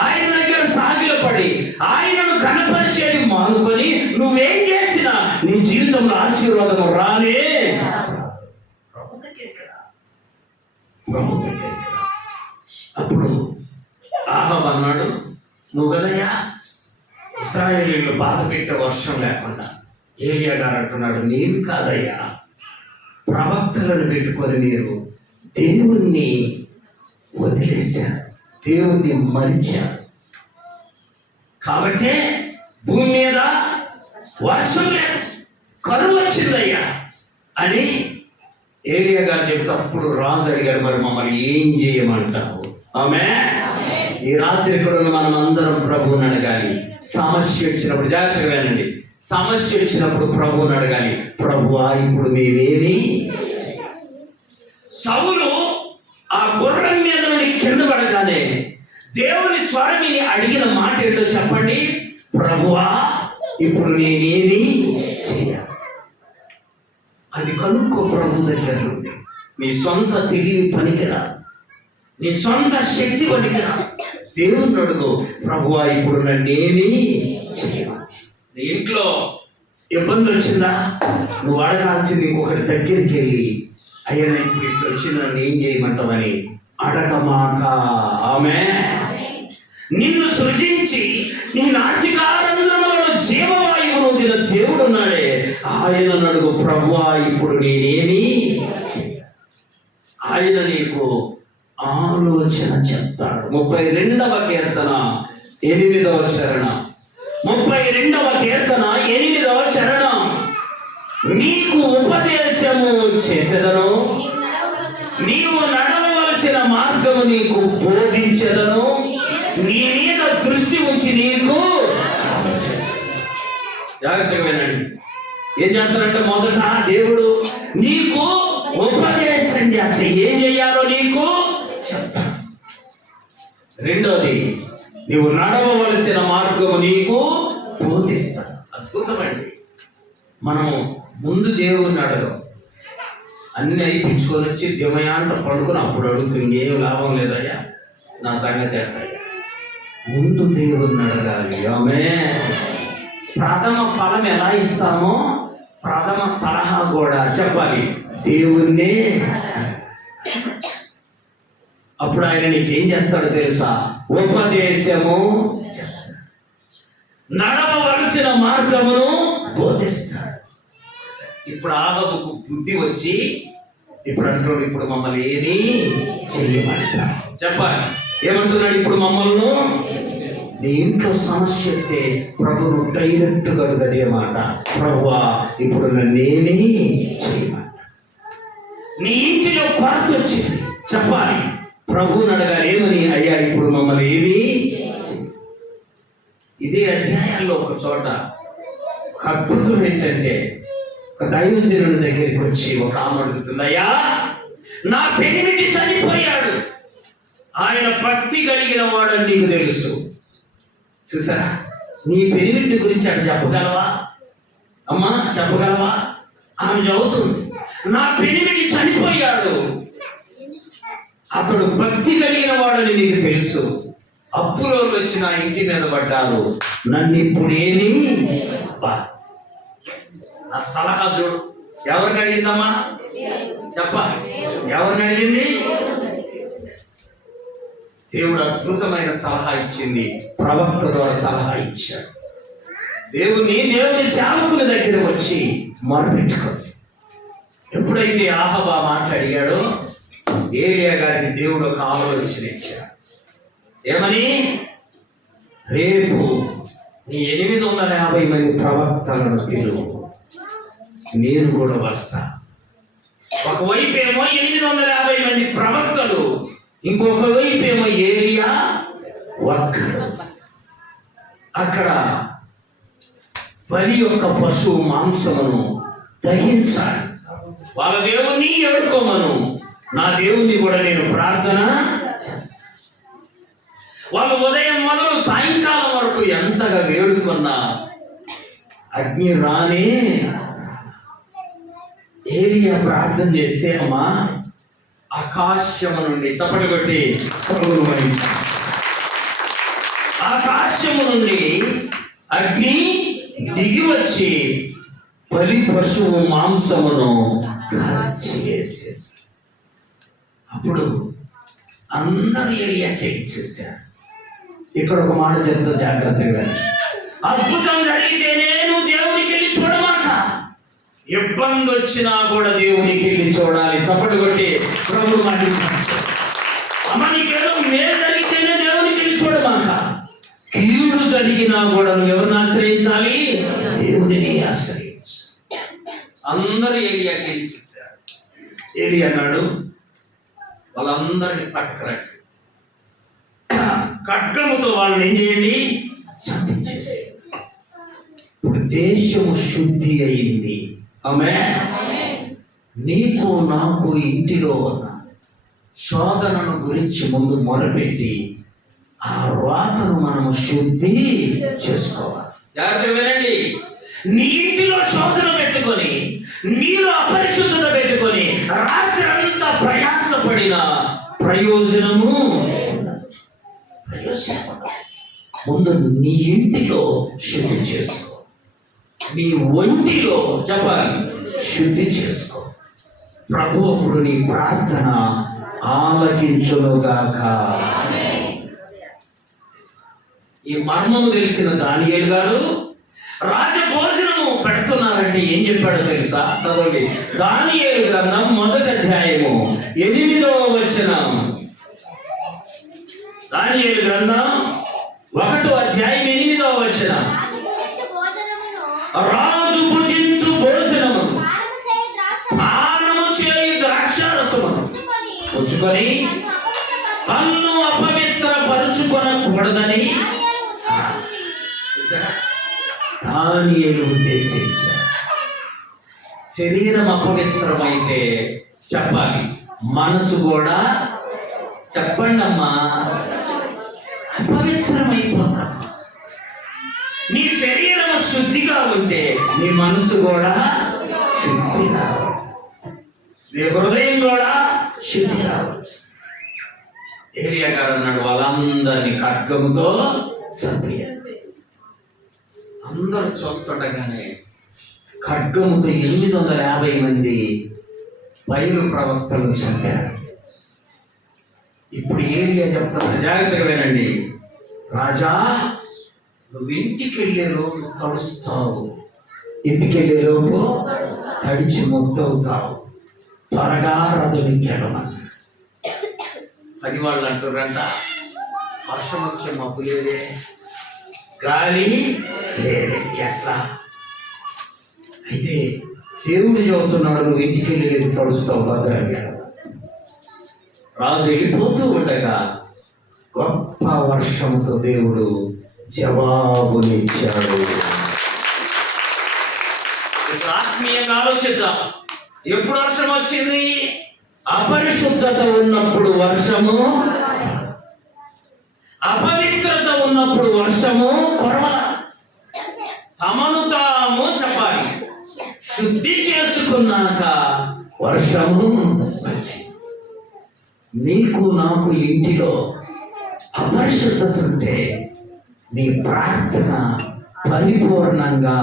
ఆయన దగ్గర సాగిలపడి ఆయనను కనపరిచేది మానుకొని నువ్వేం చేసినా నీ జీవితంలో ఆశీర్వాదం రానే. ప్రభు దగ్గరికి రా. అప్పుడు ఆహాబు అన్నాడు, నువ్వు కదయ్యా ఇశ్రాయేలీయులు బాధ పెట్టే వర్షం లేకుండా. ఏలియా గారు అంటున్నాడు, నేను కాదయ్యా, ప్రవక్తలను పెట్టుకొని మీరు దేవుణ్ణి వదిలేశారు, దేవుణ్ణి మరిచారు, కాబట్టే భూమి మీద వర్షం లేదు, కరువు వచ్చిందయ్యా అని ఏలియా గారు చెప్తే అప్పుడు రాజు అడిగారు, మరి మమ్మల్ని ఏం చేయమంటావు? ఆమె ఈ రాత్రి ఇక్కడ మనం అందరం ప్రభువుని అడగాలి. సమస్య వచ్చినప్పుడు జాగ్రత్తగా వినండి. సమస్య వచ్చినప్పుడు ప్రభువుని అడగాలి, ప్రభువా ఇప్పుడు మేమేమి. సౌలు ఆ గుర్రం మీద నుండి కింద పడగానే దేవుని స్వరమిని అడిగిన మాట ఏంటో చెప్పండి, ప్రభువా ఇప్పుడు నేనేమి చేయాలి? అది కనుక్కో ప్రభు దగ్గర నుండి. నీ సొంత తెలివి పనికిరా, నీ సొంత శక్తి పనికిరా. దేవుని అడుగు, ప్రభువా ఇప్పుడు నన్నేమి చేయాలి? నీ ఇంట్లో ఇబ్బంది వచ్చిందా, నువ్వు అడగాల్సింది ఇంకొకరి దగ్గరికి వెళ్ళి, అయ్యా ఇప్పుడు ఇప్పుడు వచ్చింది నన్ను ఏం చేయమంటామని అడగమాక. ఆమె నిన్ను సృజించి నీ నాసికారంధ్రములలో జీవవాయువును వదిలిన దేవుడు ఉన్నాడే, ఆయన అడుగు, ప్రభువా ఇప్పుడు నేనేమి. ఆయన నీకు ఆలోచన చెప్తాడు. 32వ కీర్తన 8వ చరణం. 32వ కీర్తన 8వ చరణం. నీకు ఉపదేశము చేసేదను, నీవు నడవలసిన మార్గము నీకు బోధించెదను, నీ మీద దృష్టి ఉంచి నీకు. జాగ్రత్తగా వినండి. ఏం చేస్తారంటే, మొదట దేవుడు నీకు ఉపదేశం చేస్తే ఏం చెయ్యాలో నీకు చెప్తా. రెండోది, నీవు నడవవలసిన మార్గము నీకు బోధిస్తా. అద్భుతమండి. మనము ముందు దేవుణ్ణి అడగం, అన్ని అయిపించుకొని వచ్చి దిమయాంట పడుకుని అప్పుడు అడుగుతుంది, ఏం లాభం లేదయ్యా, నా సంగతి ఏంటయ్యా. ముందు దేవుణ్ణి అడగాలి. ఆమె ప్రథమ ఫలం ఎలా ఇస్తామో ప్రథమ సలహా కూడా చెప్పాలి, దేవుణ్ణే. అప్పుడు ఆయన నీకేం చేస్తాడో తెలుసా? ఉపదేశము చేస్తాడు, నడవవలసిన మార్గమును బోధిస్తాడు. ఇప్పుడు ఆహాబుకు బుద్ధి వచ్చి ఇప్పుడు అంటున్నాడు, ఇప్పుడు మమ్మల్ని ఏమీ చెయ్యమంటాడు. చెప్పాలి, ఏమంటున్నాడు? ఇప్పుడు మమ్మల్ని. నీ ఇంట్లో సమస్య వస్తే ప్రభువు డైరెక్ట్గా అదే మాట, ప్రభువా ఇప్పుడు నన్నేమీ చేయమంట. నీ ఇంటిలో కొరత వచ్చింది, చెప్పాలి, ప్రభువుని అడగాలి, ఏమని? అయ్యా ఇప్పుడు మమ్మల్ని ఏమీ. ఇదే అధ్యాయాల్లో ఒక చోట ఒక అద్భుతం ఏంటంటే, ఒక దైవజనుడి దగ్గరికి వచ్చి ఒక ఆమె అడుగుతుంది, అయ్యా నా పెనిమిటి చనిపోయాడు, ఆయన భక్తి కలిగిన వాడని నీకు తెలుసు. చూసారా, నీ పెనిమిటి గురించి అక్కడ చెప్పగలవా అమ్మా? చెప్పగలవా? ఆమె చదువుతుంది, నా పెనిమిటి చనిపోయాడు, అతడు భక్తి కలిగిన వాడని నీకు తెలుసు, అప్పులో వచ్చి నా ఇంటి మీద పడ్డారు, నన్ను ఇప్పుడేమి. నా సలహా చూడు, ఎవరిని అడిగిందమ్మా? చెప్పాలి, ఎవరిని అడిగింది? దేవుడు అద్భుతమైన సలహా ఇచ్చింది, ప్రవక్త ద్వారా సలహా ఇచ్చాడు. దేవుని సేవకుని దగ్గర వచ్చి మొరపెట్టుకుంది. ఎప్పుడైతే ఆహాబు మాట్లాడిగాడో ఏలియా గారికి దేవుడు ఒక ఆలోచన ఇచ్చాడు. ఏమని? రేపు నీ 850 మంది ప్రవక్తలను పిలువు, నేను కూడా వస్తా. ఒకవైపు ఏమో 850 మంది ప్రవక్తలు, ఇంకొక వైపు ఏమో ఏలియా ఒక్కడు. అక్కడ బలి యొక్క పశువు మాంసమును దహించాలి, వాళ్ళ దేవుణ్ణి ఎదుర్కోమను, నా దేవుణ్ణి కూడా నేను ప్రార్థన చేస్తాను. వాళ్ళు ఉదయం మొదలు సాయంకాలం వరకు ఎంతగా వేడుకున్నా అగ్ని రానే. ఏలియా ప్రార్థన చేస్తే, అమ్మా ఆకాశము నుండి చప్పటి కొట్టి ఆకాశము నుండి అగ్ని దిగి వచ్చి బలి పశువు మాంసమును కాల్చివేసి, అప్పుడు అందరూ ఏలియాకి ఇచ్చేసారు. ఇక్కడ ఒక మాట చెప్తా జాగ్రత్తగా, అద్భుతం జరిగితేనే నువ్వు దేవునికి వెళ్ళి చూడమాక, ఇబ్బంది వచ్చినా కూడా దేవునికి వెళ్ళి చూడాలి. చప్పటి కొట్టి ప్రభు మాట అమ్మ, నీకేదో మేలు జరిగితేనే దేవునికి వెళ్ళి చూడమాక, కీడు జరిగినా కూడా నువ్వు ఎవరిని ఆశ్రయించాలి? దేవుడిని ఆశ్రయించాలి. అందరూ ఏలియాకి వెళ్ళి చూశారు. ఏలియా అన్నాడు, వాళ్ళందరినీ పట్టుకురండి, ఖడ్గముతో వాళ్ళని ఏం చేయండి? చంపించేసి. ఇప్పుడు దేశము శుద్ధి అయింది. ఆమేన్. నీకు నాకు ఇంటిలో ఉన్న శోధనను గురించి ముందు మొరపెట్టి ఆ రాతను మనము శుద్ధి చేసుకోవాలి. జాగ్రత్తగా వినండి. నీ ఇంటిలో శోధన పెట్టుకొని, నీలో అపరిశుద్ధత పెట్టుకొని రాత్రి అంతా ప్రయాసపడిన ప్రయోజనము ముందు నీ ఇంటిలో శుద్ధి చేసుకో, నీ ఒంటిలో చెప్పాలి శుద్ధి చేసుకో. ప్రభు అప్పుడు నీ ప్రార్థన ఆలకించునుగాక. ఈ మర్మము తెలిసిన దానియేలు గారు రాజభోజనము పెడుతున్నారంటే ఏం చెప్పాడో తెలుసా? చదవండి. దానియేలు గ్రంథం 1వ అధ్యాయము 8వ వచనం. దానియేలు గ్రంథం 1వ అధ్యాయం 8వ వచనం. రాజు భుజించు భోజనము పానము చేయు ద్రాక్షారసమును పుచ్చుకొని తన్ను అపవిత్రపరుచుకొనకూడదని దానియేలు ఉద్దేశించారు. శరీరం అపవిత్రమైతే చెప్పాలి, మనసు కూడా చెప్పండి అమ్మా అపవిత్రమైపోతా. నీ శరీరం శుద్ధిగా ఉంటే నీ మనసు కూడా శుద్ధిగా, నీ హృదయం కూడా శుద్ధిగా. ఏలియా గారు అన్నాడు, వాళ్ళందరినీ ఖడ్గముతో చంపేయాలి. అందరూ చూస్తుండగానే ఖడ్గముతో 850 మంది బయలు ప్రవక్తలు చంపారు. ఇప్పుడు ఏలియా చెప్తాను, జాగ్రత్తగా వినండి. రాజా, నువ్వు ఇంటికి వెళ్ళే లోపు తడుస్తావు, ఇంటికి వెళ్ళే లోపు తడిచి ముద్దవుతావు, త్వరగా రథునికి వెళ్ళమని. పని వాళ్ళు అంటారంట, వర్షం వచ్చే మబ్బు లేదే, గాలి లేదే, ఎట్లా? అయితే దేవుడు చెబుతున్నాడు, నువ్వు ఇంటికి వెళ్ళి తడుస్తావు భద్రంగా. రాజు వెళ్ళిపోతూ ఉండగా గొప్ప వర్షంతో దేవుడు జవాబునిచ్చాడు. ఆత్మీయంగా ఆలోచిద్దాం. ఎప్పుడు వర్షం వచ్చింది? అపరిశుద్ధత ఉన్నప్పుడు వర్షము, అపవిత్రత ఉన్నప్పుడు వర్షము కొరవల. తమను తాము చెప్పాలి శుద్ధి చేసుకున్నాక వర్షము వచ్చింది. నీకు నాకు ఇంటిలో అపరిశుద్ధత ఉంటే నీ ప్రార్థన పరిపూర్ణంగా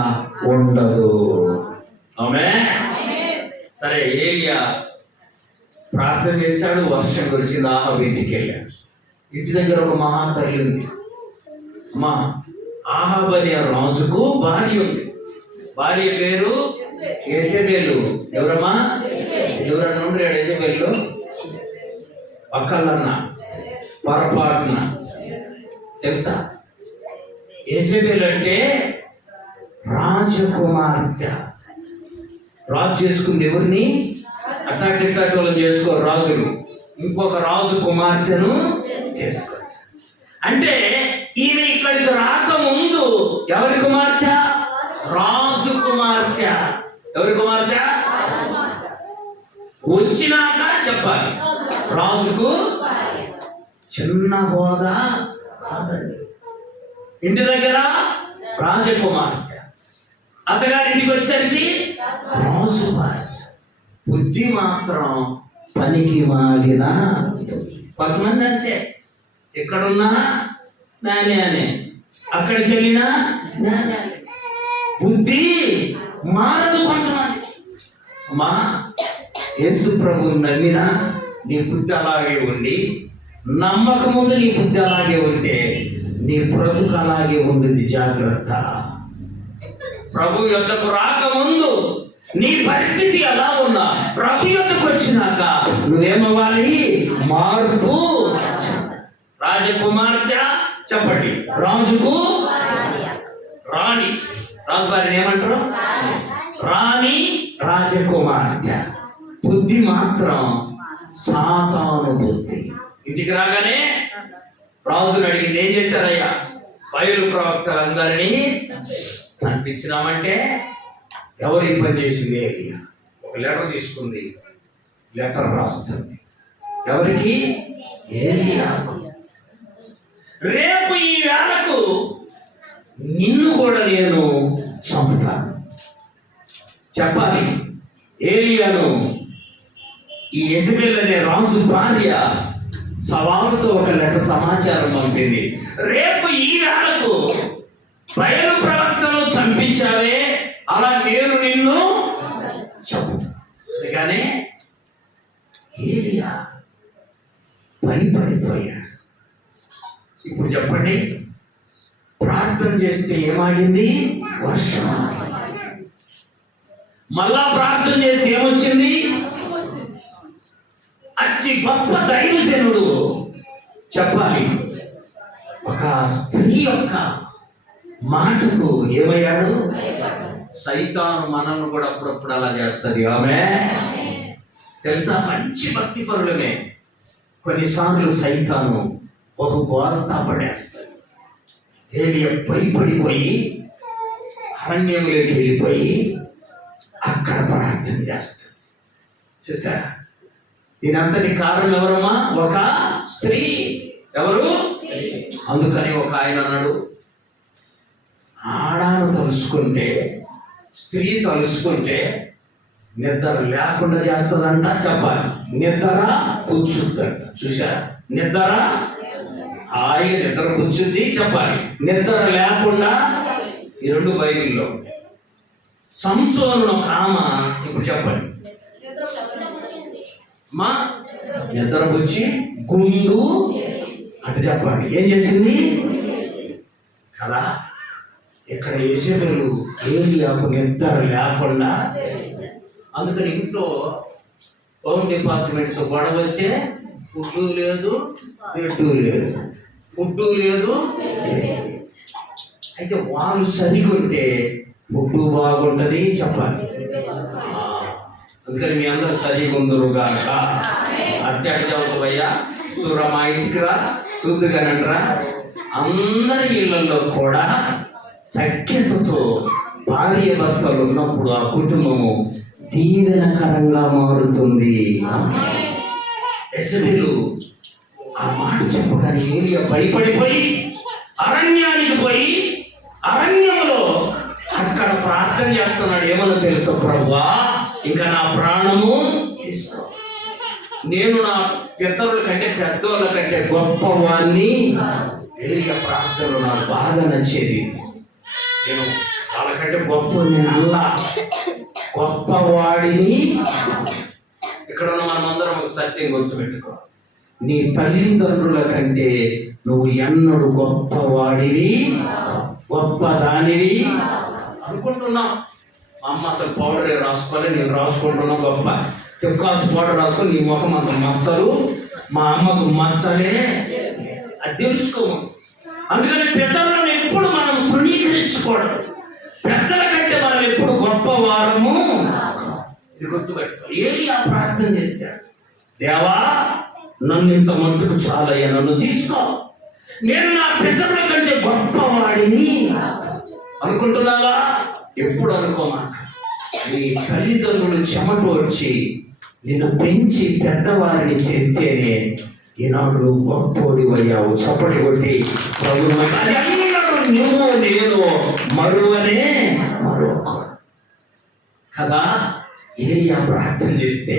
ఉండదు. ఆమేన్. సరే, ఏలియా ప్రార్థన చేశాడు, వర్షం కురిసింది. ఆహాబు ఇంటికి వెళ్ళాడు. ఇంటి దగ్గర ఒక మహాతల్లి ఉంది. అమ్మా, ఆహాబు అనే రాజుకు భార్య ఉంది. భార్య పేరు యెజెబెలు. ఎవరమ్మా? ఎవరన్నా ఉండాడు యెజెబెలు? పక్కలన్నా పొరపాటున తెలుసా? యెజెబెలు అంటే రాజకుమార్తె. రాజు చేసుకుంది ఎవరిని? అట్టాటి వాళ్ళని చేసుకోరు రాజులు. ఇంకొక రాజు కుమార్తెను చేసుకోరు. అంటే ఈమె ఇక్కడికి రాకముందు ఎవరి కుమార్తె? రాజు కుమార్తె. ఎవరి కుమార్తె? వచ్చినాక చెప్పాలి, రాజుకు చిన్న హోదా కాదండి. ఇంటి దగ్గర రాజకుమార్తె, అత్తగారింటికి వచ్చేసరికి రాజు భార్య. బుద్ధి మాత్రం పనికి మాలిన. కొంతమంది అంటే ఎక్కడున్నా నానే అనే, అక్కడికి వెళ్ళినా బుద్ధి మారదు కొంతమంది. అమ్మా, యేసు ప్రభువుని నమ్మినా నీ బుద్ధి అలాగే ఉండి, నమ్మక ముందు నీ బుద్ధి అలాగే ఉంటే నీ బ్రతుకు అలాగే ఉంటుంది. జాగ్రత్త. ప్రభు యొద్దకు రాకముందు నీ పరిస్థితి ఎలా ఉన్నా ప్రభు యొద్దకు వచ్చినాక నువ్వేమవ్వాలి? మార్పు. రాజకుమార్తె చెప్పండి, రాజుకు రాణి. రాజుగారిని ఏమంటారు? రాణి, రాజకుమార్తె. బుద్ధి మాత్రం సాతాను బుద్ధి. ఇంటికి రాగానే రాజుని అడిగింది, ఏం చేశారయ్యా? బయలు ప్రవక్తలందరినీ చంపించినామంటే ఎవరు ఈ పని చేసింది? ఏలియా. ఒక లెటర్ తీసుకుంది, లెటర్ రాస్తుంది. ఎవరికి? ఏలియాకు. రేపు ఈ వేళకు నిన్ను కూడా నేను చంపుతాను చెప్పాలి. ఏలియాను ఈ యెజబెల్ అనే రాజు భార్య సవాలుతో ఒక లెటర్ సమాచారం పంపింది. రేపు ఈ వేళకు బయలు ప్రవక్తను చంపించావే, అలా నేను నిన్ను చంపుతాను. కానీ ఏలియా భయపడిపోయాడు. ఇప్పుడు చెప్పండి, ప్రార్థన చేస్తే ఏమాగింది? వర్షం. మళ్ళా ప్రార్థన చేస్తే ఏమొచ్చింది? అతి గొప్ప దైవజనుడు చెప్పాలి, ఒక స్త్రీ యొక్క మాటకు ఏమయ్యాడు? సైతాను మనల్ని కూడా అప్పుడప్పుడు అలా చేస్తుంది. ఆమె తెలుసా, మంచి భక్తి పరులమే కొన్నిసార్లు సైతాను ఒక వార్త పడేస్తాడు. ఏలియా భయపడిపోయి అరణ్యంలోకి వెళ్ళిపోయి అక్కడ ప్రార్థన చేస్తాడు. చూసారా? దీనంతటి కారణం ఎవరమ్మా? ఒక స్త్రీ. ఎవరు? అందుకని ఒక ఆయన అన్నాడు, ఆడాను తలుసుకుంటే, స్త్రీ తలుసుకుంటే నిద్ర లేకుండా చేస్తుందంట. చెప్పాలి, నిద్ర పుచ్చుద్దంట. చూసారా? నిద్ర హాయిగా నిద్ర పుచ్చుద్ది. చెప్పాలి, నిద్ర లేకుండా. ఈ రెండు బైబిల్లో. సంసోను ఒక ఆమె, ఇప్పుడు చెప్పండి మా నిద్ర పుచ్చి గుండు అంటే చెప్పండి ఏం చేసింది కదా. ఇక్కడ యెజబెలు ఏలియాకు నిద్ర లేకుండా, అందుకని ఇంట్లో హోమ్ డిపార్ట్మెంట్తో గొడవ వస్తే ఫుడ్డు లేదు, బెడ్డు లేదు, ఫుడ్డు లేదు. అయితే వాళ్ళు సరిగా ఉంటే ఫుడ్డు బాగుంటుంది. చెప్పాలి. అందుకని మీ అందరూ సరిగా ఉందరు కాక. అట్ట చదువుతావయ్యా, చూరా మా ఇంటికి రా, చూద్దుగానంటరా. అందరి ఇళ్లలో కూడా సఖ్యతతో భార్య భర్తలు ఉన్నప్పుడు ఆ కుటుంబము దీవెనకరంగా మారుతుంది. యెజబెలు ఆ మాట చెప్పగానే ఏలియా భయపడిపోయి అరణ్యానికి పోయి అరణ్యంలో అక్కడ ప్రార్థన చేస్తున్నాడు. ఏమన్నా తెలుసు? ప్రభువా, ఇంకా నా ప్రాణము తీసుకో. నేను నా పితరుల కంటే పెద్దోళ్ళ కంటే గొప్పవాణ్ణి. ఏలియా ప్రార్థనలు నాకు బాగా నచ్చేది. నేను వాళ్ళకంటే గొప్ప, నేను అల్లా గొప్పవాడిని. ఇక్కడ ఉన్న మనమందరం ఒక సత్యం గుర్తుపెట్టుకో, నీ తల్లిదండ్రుల కంటే నువ్వు ఎన్నడూ గొప్పవాడివి, గొప్పదానివి అనుకుంటున్నావు. మా అమ్మ అసలు పౌడర్ రాసుకోవాలి, నేను రాసుకుంటున్నావు గొప్ప. తిక్కాసు పౌడర్ రాసుకొని నీ ముఖం అంత మచ్చలు, మా అమ్మకు మచ్చలే. అది తెలుసుకోము. అందుకని పెద్దలను ఎప్పుడు మనం తృణీకరించకూడదు. పెద్దల కంటే మనం ఎప్పుడు గొప్పవారము. ఇది గుర్తుపెట్టుకో. ఏలియా ప్రార్థన చేశాడు, దేవా నన్ను ఇంత మట్టుకు చాలయ్యా, నన్ను తీసుకో, నేను నా పెద్దల కంటే గొప్పవాడిని అనుకుంటున్నావా? ఎప్పుడు అనుకోమా. నీ తల్లిదండ్రులు చెమటోడ్చి నిన్ను పెంచి పెద్దవారిని చేస్తేనే ఈనాడు నువ్వు గొప్పోడివయ్యావు. చప్పటి కొట్టి ప్రభువు నువ్వు నేను మరువనే మరొకడు కదా. ఏలియా ప్రార్థన చేస్తే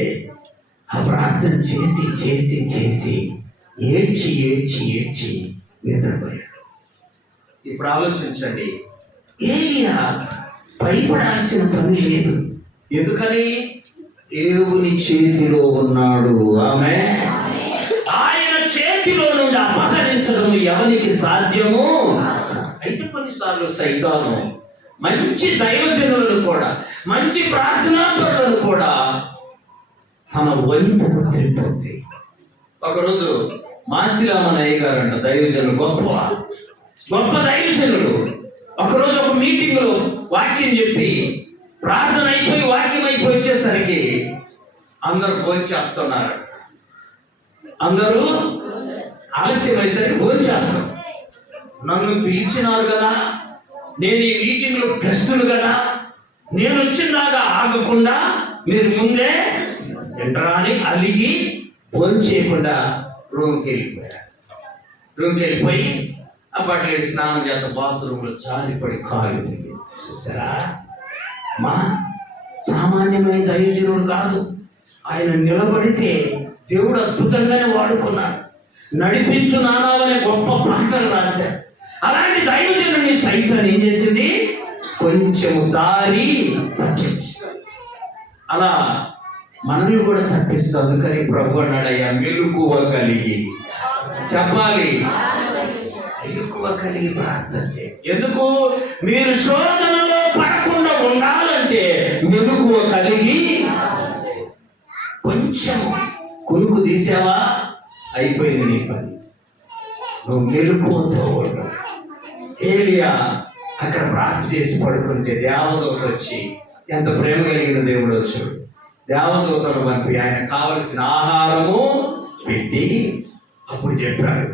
ఆ ప్రార్థన చేసి చేసి చేసి ఏడ్చి ఏడ్చి ఏడ్చి నిద్రపోయాడు. ఈ ఇప్పుడు ఆలోచించండి, ఏలియా భయపడాల్సిన పని లేదు. ఎందుకని? దేవుని చేతిలో ఉన్నాడు. ఆమేన్. ఆయన చేతిలో నుండి అపహరించడం ఎవరికి సాధ్యము? అయితే కొన్నిసార్లు సైతాను మంచి దైవజనులను కూడా, మంచి ప్రార్థనాపరులను కూడా తన వైపుకు తిప్పుద్ది. ఒకరోజు మాసిలామనయ్య గారంట, దైవజనులు, గొప్ప దైవజనులు. ఒకరోజు ఒక మీటింగ్ లో వాక్యం చెప్పి ప్రార్థన అయిపోయి వాక్యం అయిపోయి వచ్చేసరికి అందరూ భోంచేస్తున్నారు. అందరూ ఆలస్యం అయ్యేసరికి భోంచేస్తారు. నన్ను పిలిచినారు కదా, నేను ఈ మీటింగ్ లో గెస్టులు కదా, నేను వచ్చిందాకా ఆగకుండా మీరు ముందే తింటరా అని అలిగి భోంచేయకుండా రూమ్కి వెళ్ళిపోయి ఆ బట్టలు స్నానం చేత బాత్రూంలో జారిపడి కాలు చూసారా? మా సామాన్యమైన దైవజనుడు కాదు. ఆయన నిలబడితే దేవుడు అద్భుతంగానే వాడుకున్నాడు. నడిపించు నానాలనే గొప్ప పాటలు రాశారు. అలాంటి దైవజనుడిని సైతం ఏం చేసింది? కొంచెము దారి తప్పించి. అలా మనల్ని కూడా తప్పిస్తుంది. అందుకని ప్రభు అన్నాడయ్యా, మెలకువ కలిగి చెప్పాలి, మెలకువ కలిగి ప్రార్థన. ఎందుకు? మీరు శోధనలో పడకుండా ఉండాలంటే మెలకువ కలిగి. కొంచెం కునుకు తీసావా, అయిపోయింది నీ పని. నువ్వు మెలకువతో ఉండవు. ఏలియా అక్కడ ప్రార్థన చేసి పడుకుంటే దేవదూత వచ్చి, ఎంత ప్రేమ కలిగిన దేవుడు వచ్చాడు, దేవదూతను పంపి ఆయన కావలసిన ఆహారము పెట్టి అప్పుడు చెప్పాడు,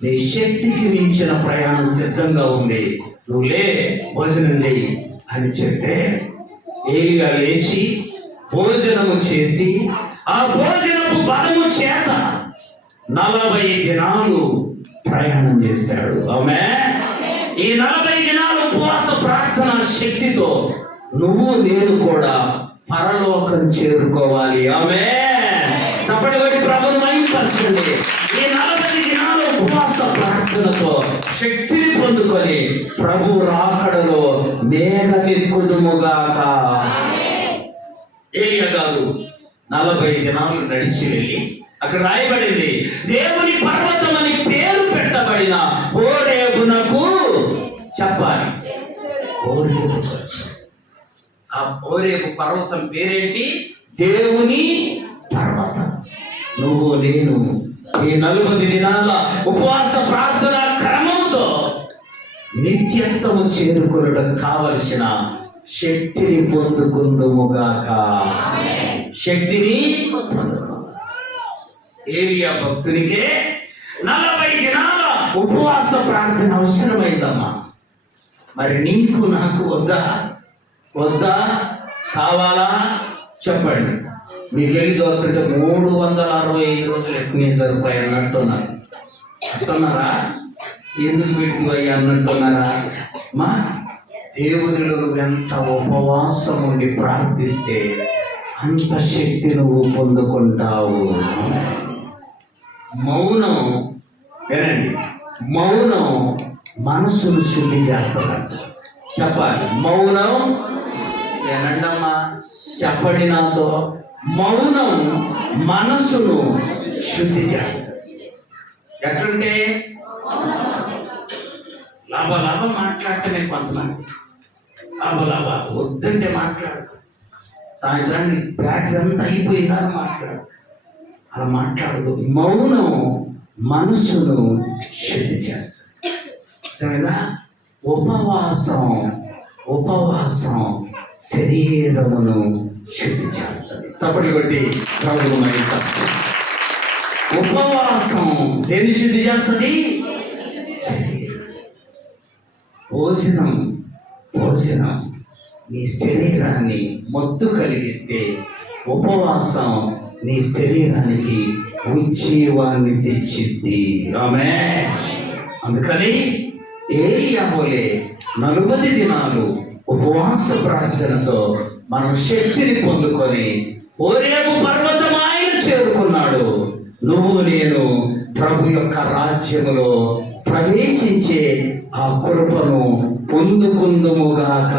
నీ శక్తికి మించిన ప్రయాణం సిద్ధంగా ఉంది, నువ్వు లే, భోజనం చెయ్యి అని చెప్తే ఏలియా లేచి భోజనము చేసి ఆ భోజనపు బలము చేత 40 దినాలు ప్రయాణం చేశాడు. ఆమేన్. ఈ 40 దినాలు ఉపవాస ప్రార్థన శక్తితో నువ్వు నేను కూడా పరలోకం చేరుకోవాలి. ఆమేన్. చప్పటి కొట్టి ప్రభువుని మహిమపరచండి. ఈ 40 దినాలు ఉపవాస ప్రార్థనతో శక్తిని పొందుకొని ప్రభు రాకడలో మేఘమెక్కుదుముగాక. ఏలియా గారు 40 దినాలు నడిచి వెళ్ళి అక్కడ రాయబడింది, దేవుని పర్వతం అని పేరు పెట్టబడిన హోరేబునకు చెప్పాలి. ఆ హోరేబు పర్వతం పేరేంటి? దేవుని పర్వతం. నువ్వు నేను ఈ 40 దినాల ఉపవాస ప్రార్థన క్రమంతో నిత్యత్వము చేరుకొనడం కావలసిన శక్తిని పొందుకుందుముగాక. శక్తిని పొందుకో. ఏలియా భక్తునికే 40 దినాల ఉపవాస ప్రార్థన అవసరమైందమ్మా. మరి నీకు నాకు వద్దా కావాలా? చెప్పండి. మీకు వెళ్ళి దొరుకుతుంటే 365 రోజులు ఎక్కువ జరుపుతాయి అంటున్నారా? ఎందుకు పెట్టుకోయి అన్నట్టున్నారా? మా దేవునిలో ఎంత ఉపవాసం ఉండి ప్రార్థిస్తే అంత శక్తి నువ్వు పొందుకుంటావు. మౌనం వినండి, మౌనం మనసును శుద్ధి చేస్తుందంట. చెప్పాలి, మౌనం వినండమ్మా, చెప్పండి నాతో. మౌనం మనసును శుద్ధి చేస్తుంది. ఎట్లుంటే లాభ మాట్లాడటమే కొంతమంది, లాభ వద్దంటే మాట్లాడు. సాయంత్రాన్ని బ్యాటరీ అంతా అయిపోయిందా మాట్లాడు. అలా మాట్లాడదు. మౌనం మనసును శుద్ధి చేస్తుంది. అర్థమైందా? ఉపవాసం శరీరమును శుద్ధి చేస్తుంది. చప్పటి కొట్టి ప్రభువు మహిమ. ఉపవాసం దేన్ని శుద్ధి చేస్తుంది? భోజనం నీ శరీరాన్ని మొత్తు కలిగిస్తే ఉపవాసం నీ శరీరానికి ఉజ్జీవాన్ని తెచ్చిద్ది. ఆమేన్. అందుకని ఏలియా వలె 40 దినాలు ఉపవాస ప్రార్థనతో మనం శక్తిని పొందుకొని హోరేబు పర్వతం ఆయన చేరుకున్నాడు. నువ్వు నేను ప్రభు యొక్క రాజ్యములో ప్రవేశించే ఆ కృపను పొందుకుందుముగాక.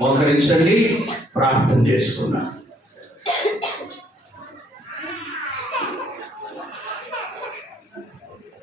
మోకరించండి, ప్రార్థన చేసుకున్నాం.